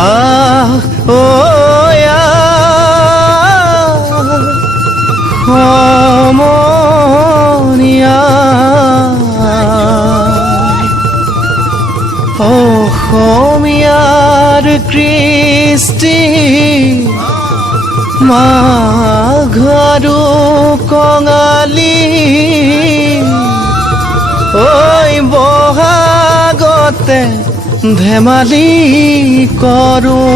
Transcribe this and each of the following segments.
আহ ও সমনীয়া অসমীয়াৰ কৃষ্টি মাঘ আৰু কঙালী ঐ বহাগতে ধেমালি কৰোঁ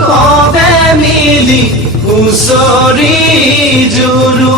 সবে মিলি হুঁচৰি জুৰো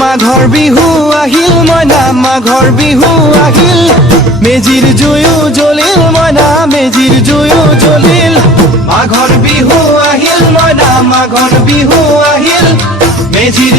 মাঘৰ বিহু আহিল মইনা মাঘৰ বিহু আহিল মেজিৰ জুয়ো জ্বলিল মইনা মেজিৰ জুয়ো জ্বলিল মাঘৰ বিহু আহিল মইনা মাঘৰ বিহু আহিল মেজিৰ